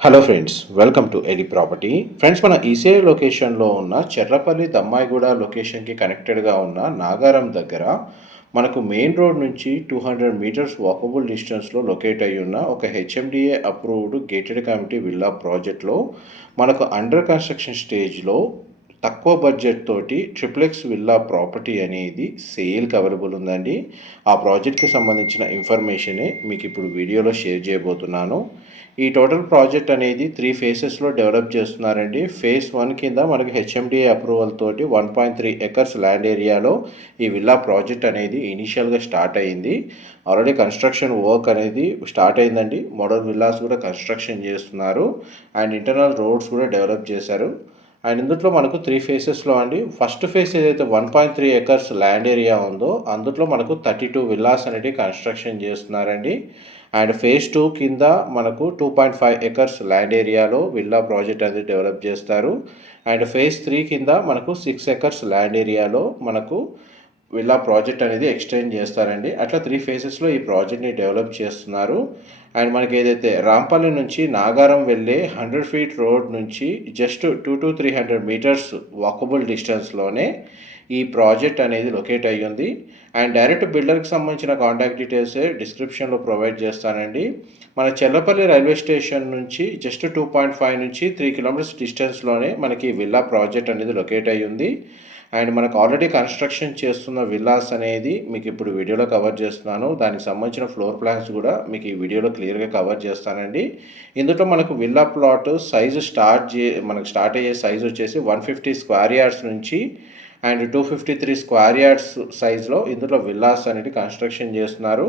Hello friends welcome to AD property friends మన ECI లొకేషన్లో ఉన్న చెర్లపల్లి దమ్మాయిగూడ లొకేషన్కి కనెక్టెడ్గా ఉన్న నాగారం దగ్గర మనకు మెయిన్ రోడ్ నుంచి టూ హండ్రెడ్ మీటర్స్ వాకబుల్ డిస్టెన్స్లో లొకేట్ అయి ఉన్న ఒక HMDA approved gated committee villa ప్రాజెక్ట్లో మనకు అండర్ కన్స్ట్రక్షన్ స్టేజ్లో తక్కువ బడ్జెట్ తోటి ట్రిప్లెక్స్ విల్లా ప్రాపర్టీ అనేది సేల్కి అవైలబుల్ ఉందండి. ఆ ప్రాజెక్ట్కి సంబంధించిన ఇన్ఫర్మేషనే మీకు ఇప్పుడు వీడియోలో షేర్ చేయబోతున్నాను. ఈ టోటల్ ప్రాజెక్ట్ అనేది త్రీ ఫేసెస్లో డెవలప్ చేస్తున్నారండి. ఫేస్ వన్ కింద మనకి హెచ్ఎండిఏ అప్రూవల్ తోటి one point three acres land ఏరియాలో ఈ విల్లా ప్రాజెక్ట్ అనేది ఇనిషియల్గా స్టార్ట్ అయింది. ఆల్రెడీ కన్స్ట్రక్షన్ వర్క్ అనేది స్టార్ట్ అయిందండి. మోడల్ విల్లాస్ కూడా కన్స్ట్రక్షన్ చేస్తున్నారు. అండ్ ఇంటర్నల్ రోడ్స్ కూడా డెవలప్ చేశారు. అండ్ ఇందులో మనకు త్రీ ఫేసెస్లో అండి. ఫస్ట్ ఫేస్ ఏదైతే one point three acres land area ఉందో అందులో మనకు థర్టీ టూ విల్లాస్ అనేవి కన్స్ట్రక్షన్ చేస్తున్నారండి. అండ్ ఫేజ్ టూ కింద మనకు two point five acres land ఏరియాలో విల్లా ప్రాజెక్ట్ అనేది డెవలప్ చేస్తారు. అండ్ ఫేజ్ త్రీ కింద మనకు సిక్స్ ఎకర్స్ ల్యాండ్ ఏరియాలో మనకు విల్లా ప్రాజెక్ట్ అనేది ఎక్స్టెండ్ చేస్తారండి. అట్లా త్రీ ఫేసెస్లో ఈ ప్రాజెక్ట్ని డెవలప్ చేస్తున్నారు. అండ్ మనకి ఏదైతే రాంపల్లి నుంచి నాగారం వెళ్ళే హండ్రెడ్ ఫీట్ రోడ్ నుంచి just two to three hundred metres walkable డిస్టెన్స్లోనే ఈ ప్రాజెక్ట్ అనేది లొకేట్ అయ్యింది అండ్ డైరెక్ట్ బిల్డర్కి సంబంధించిన కాంటాక్ట్ డీటెయిల్స్ డిస్క్రిప్షన్లో ప్రొవైడ్ చేస్తానండి. మన చెల్లపల్లి రైల్వే స్టేషన్ నుంచి జస్ట్ టూ పాయింట్ ఫైవ్ నుంచి త్రీ కిలోమీటర్స్ డిస్టెన్స్లోనే మనకి విల్లా ప్రాజెక్ట్ అనేది లొకేట్ అయ్యింది అండ్ మనకు ఆల్రెడీ కన్స్ట్రక్షన్ చేస్తున్న విల్లాస్ అనేది మీకు ఇప్పుడు వీడియోలో కవర్ చేస్తున్నాను. దానికి సంబంధించిన ఫ్లోర్ ప్లాన్స్ కూడా మీకు ఈ వీడియోలో క్లియర్గా కవర్ చేస్తానండి. ఇందులో మనకు విల్లా ప్లాట్ సైజు స్టార్ట్ చే మనకు స్టార్ట్ అయ్యే సైజు వచ్చేసి వన్ ఫిఫ్టీ స్క్వేర్ యార్డ్స్ నుంచి and two fifty three square yards సైజులో ఇందులో విల్లాస్ అనేది కన్స్ట్రక్షన్ చేస్తున్నారు.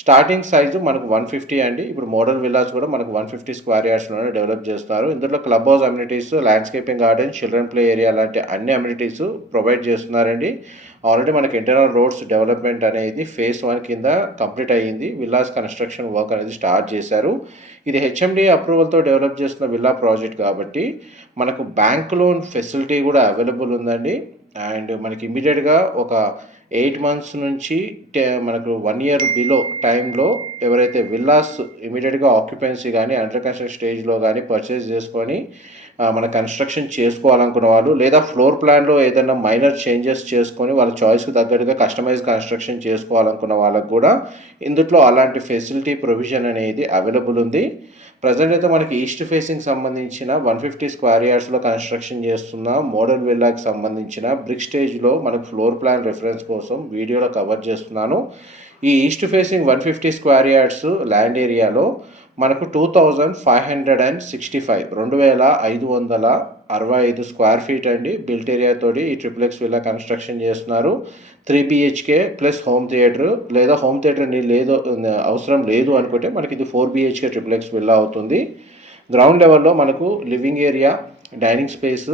స్టార్టింగ్ సైజు మనకు వన్ ఫిఫ్టీ అండి. ఇప్పుడు మోడర్న్ విల్లాస్ కూడా మనకు వన్ ఫిఫ్టీ స్క్వేర్ యార్డ్స్లోనే డెవలప్ చేస్తున్నారు. ఇందులో club house amenities landscaping garden children play area లాంటి అన్ని అమ్యూనిటీస్ ప్రొవైడ్ చేస్తున్నారండి. ఆల్రెడీ మనకి ఇంటర్నల్ రోడ్స్ డెవలప్మెంట్ అనేది ఫేస్ వన్ కింద కంప్లీట్ అయ్యింది. విల్లాస్ కన్స్ట్రక్షన్ వర్క్ అనేది స్టార్ట్ చేశారు. ఇది హెచ్ఎండి అప్రూవల్తో డెవలప్ చేస్తున్న విల్లా ప్రాజెక్ట్ కాబట్టి మనకు బ్యాంక్ లోన్ ఫెసిలిటీ కూడా అవైలబుల్ ఉందండి. అండ్ మనకి ఇమీడియట్గా ఒక ఎయిట్ మంత్స్ నుంచి మనకు వన్ ఇయర్ బిలో టైంలో ఎవరైతే విల్లాస్ ఇమీడియట్గా ఆక్యుపెన్సీ కానీ అండర్ కన్స్ట్రక్షన్ స్టేజ్లో కానీ పర్చేస్ చేసుకొని మన కన్స్ట్రక్షన్ చేసుకోవాలనుకున్న వాళ్ళు లేదా ఫ్లోర్ ప్లాన్లో ఏదైనా మైనర్ చేంజెస్ చేసుకొని వాళ్ళ చాయిస్కి తగ్గట్టుగా కస్టమైజ్ కన్స్ట్రక్షన్ చేసుకోవాలనుకున్న వాళ్ళకు కూడా ఇందులో అలాంటి ఫెసిలిటీ ప్రొవిజన్ అనేది అవైలబుల్ ఉంది. ప్రజెంట్ అయితే మనకి ఈస్ట్ ఫేసింగ్ సంబంధించిన వన్ ఫిఫ్టీ స్క్వేర్ యార్డ్స్లో కన్స్ట్రక్షన్ చేస్తున్న మోడర్న్ విల్లాకి సంబంధించిన బ్రిక్ స్టేజ్లో మనకు ఫ్లోర్ ప్లాన్ రెఫరెన్స్ కోసం వీడియోలో కవర్ చేస్తున్నాను. ఈ east facing one fifty square yards land ఏరియాలో మనకు two thousand five hundred and sixty five రెండు వేల ఐదు వందల అరవై ఐదు స్క్వేర్ ఫీట్ అండి. బిల్ట్ ఏరియాతోటి ఈ ట్రిప్లెక్స్ విల్లా కన్స్ట్రక్షన్ చేస్తున్నారు. Three BHK plus home theatre లేదా హోమ్ థియేటర్ లేదు అవసరం లేదు అనుకుంటే మనకి ఇది ఫోర్ బిహెచ్కే ట్రిప్లెక్స్ విల్లా అవుతుంది. గ్రౌండ్ లెవెల్లో మనకు లివింగ్ ఏరియా డైనింగ్ స్పేస్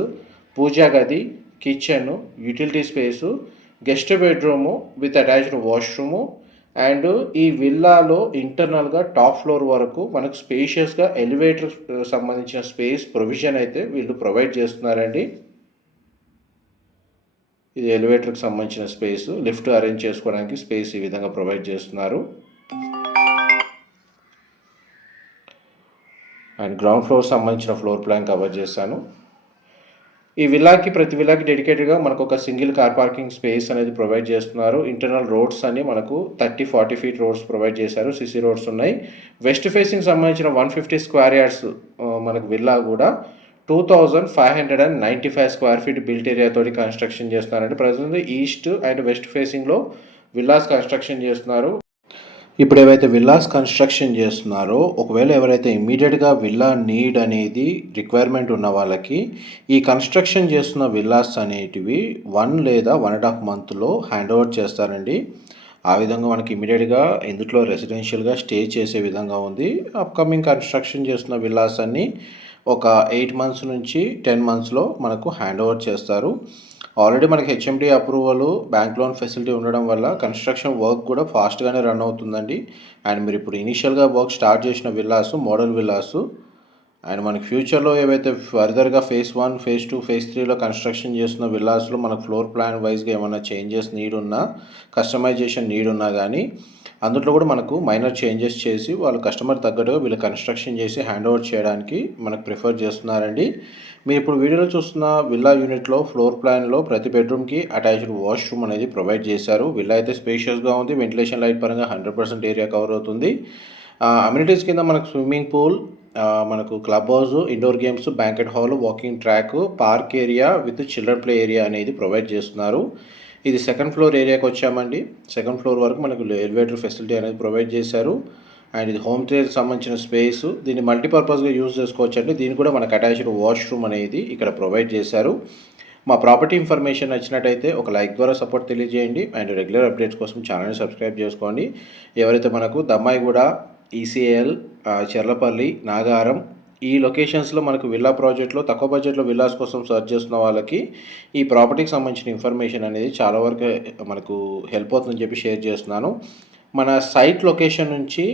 పూజా గది kitchen utility space guest bedroom with attached washroom and ఈ విల్లాలో ఇంటర్నల్గా టాప్ ఫ్లోర్ వరకు మనకు స్పేషియస్గా ఎలివేటర్ సంబంధించిన స్పేస్ ప్రొవిజన్ అయితే వీళ్ళు ప్రొవైడ్ చేస్తున్నారండి. ఇది ఎలివేటర్కి సంబంధించిన స్పేస్. లిఫ్ట్ అరేంజ్ చేసుకోవడానికి స్పేస్ ఈ విధంగా ప్రొవైడ్ చేస్తున్నారు. అండ్ గ్రౌండ్ ఫ్లోర్ సంబంధించిన ఫ్లోర్ ప్లాన్ కవర్ చేశాను. ఈ విల్లాకి ప్రతి విల్లాకి డెడికేటెడ్గా మనకు ఒక సింగిల్ కార్ పార్కింగ్ స్పేస్ అనేది ప్రొవైడ్ చేస్తున్నారు. ఇంటర్నల్ రోడ్స్ అని మనకు thirty forty feet roads provide చేశారు. సిసి రోడ్స్ ఉన్నాయి. వెస్ట్ ఫేసింగ్ సంబంధించిన వన్ ఫిఫ్టీ స్క్వేర్ యార్డ్స్ మనకు విల్లా కూడా two thousand five hundred and ninety five square feet built ఏరియాతోటి construction చేస్తున్నారంటే ప్రజెంట్ ఈస్ట్ అండ్ వెస్ట్ ఫేసింగ్లో villas construction చేస్తున్నారు. ఇప్పుడు ఏవైతే విల్లాస్ కన్స్ట్రక్షన్ చేస్తున్నారో ఒకవేళ ఎవరైతే ఇమీడియట్గా విల్లా నీడ్ అనేది రిక్వైర్మెంట్ ఉన్న వాళ్ళకి ఈ కన్స్ట్రక్షన్ చేస్తున్న విల్లాస్ అనేటివి వన్ లేదా వన్ అండ్ హాఫ్ మంత్లో హ్యాండ్ ఓవర్ చేస్తారండి. ఆ విధంగా మనకి ఇమీడియట్గా ఇందులో రెసిడెన్షియల్గా స్టే చేసే విధంగా ఉంది. అప్కమింగ్ కన్స్ట్రక్షన్ చేస్తున్న విల్లాస్ అన్నీ ఒక ఎయిట్ మంత్స్ నుంచి టెన్ మంత్స్లో మనకు హ్యాండ్ ఓవర్ చేస్తారు. ఆల్రెడీ మనకి HMD approval bank loan facility ఉండడం వల్ల కన్స్ట్రక్షన్ వర్క్ కూడా ఫాస్ట్గానే రన్ అవుతుందండి. అండ్ మీరు ఇప్పుడు ఇనీషియల్గా వర్క్ స్టార్ట్ చేసిన విల్లాస్ మోడల్ విల్లాస్ అండ్ మనకి ఫ్యూచర్లో ఏవైతే ఫర్దర్గా phase one phase two phase త్రీలో కన్స్ట్రక్షన్ చేస్తున్న విల్లాస్లో మనకు ఫ్లోర్ ప్లాన్ వైజ్గా ఏమైనా చేంజెస్ నీడ్ ఉన్నా కస్టమైజేషన్ నీడ్ ఉన్నా కానీ అందులో కూడా మనకు మైనర్ చేంజెస్ చేసి వాళ్ళు కస్టమర్ తగ్గట్టుగా వీళ్ళు కన్స్ట్రక్షన్ చేసి హ్యాండ్ ఓవర్ చేయడానికి మనకు ప్రిఫర్ చేస్తున్నారండి. మీరు ఇప్పుడు వీడియోలో చూస్తున్న విల్లా యూనిట్లో ఫ్లోర్ ప్లాన్లో ప్రతి బెడ్రూమ్కి అటాచ్డ్ వాష్రూమ్ అనేది ప్రొవైడ్ చేశారు. విల్లా అయితే స్పేషియస్గా ఉంది వెంటిలేషన్ లైట్ పరంగా హండ్రెడ్ పర్సెంట్ ఏరియా కవర్ అవుతుంది. అమ్యూనిటీస్ కింద మనకు స్విమ్మింగ్ పూల్ మనకు club house indoor games banquet hall walking track park area with children play area అనేది ప్రొవైడ్ చేస్తున్నారు. ఇది సెకండ్ ఫ్లోర్ ఏరియాకి వచ్చామండి. సెకండ్ ఫ్లోర్ వరకు మనకు ఎలివేటర్ ఫెసిలిటీ అనేది ప్రొవైడ్ చేశారు. అండ్ ఇది హోమ్ థియేటర్ సంబంధించిన స్పేస్ దీన్ని మల్టీపర్పస్గా యూజ్ చేసుకోవచ్చు అండి దీన్ని కూడా మనకు అటాచ్డ్ వాష్రూమ్ అనేది ఇక్కడ ప్రొవైడ్ చేశారు. మా ప్రాపర్టీ ఇన్ఫర్మేషన్ నచ్చినట్టయితే ఒక లైక్ ద్వారా సపోర్ట్ తెలియజేయండి. అండ్ రెగ్యులర్ అప్డేట్స్ కోసం ఛానల్ని సబ్స్క్రైబ్ చేసుకోండి. ఎవరైతే మనకు దమ్మాయిగూడ ఈసీఎల్ చెర్లపల్లి నాగారం ఈ లొకేషన్స్లో మనకు విల్లా ప్రాజెక్ట్లో తక్కువ బడ్జెట్లో విల్లాస్ కోసం సర్చ్ చేస్తున్న వాళ్ళకి ఈ ప్రాపర్టీకి సంబంధించిన ఇన్ఫర్మేషన్ అనేది చాలా వరకు మనకు హెల్ప్ అవుతుందని చెప్పి షేర్ చేస్తున్నాను. మన సైట్ లొకేషన్ నుంచి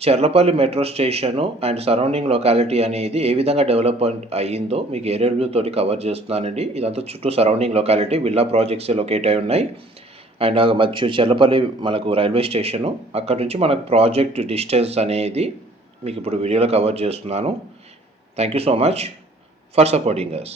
Cherlapalli metro station and surrounding locality అనేది ఏ విధంగా డెవలప్మెంట్ అయ్యిందో మీకు ఏరియల్ వ్యూ తోటి కవర్ చేస్తున్నానండి. ఇదంతా చుట్టూ surrounding locality villa projects locate అయి ఉన్నాయి. అండ్ మధ్య చెర్లపల్లి మనకు రైల్వే స్టేషను అక్కడ నుంచి మనకు ప్రాజెక్ట్ డిస్టెన్స్ అనేది మీకు ఇప్పుడు వీడియోలో కవర్ చేస్తున్నాను. Thank you so much for supporting us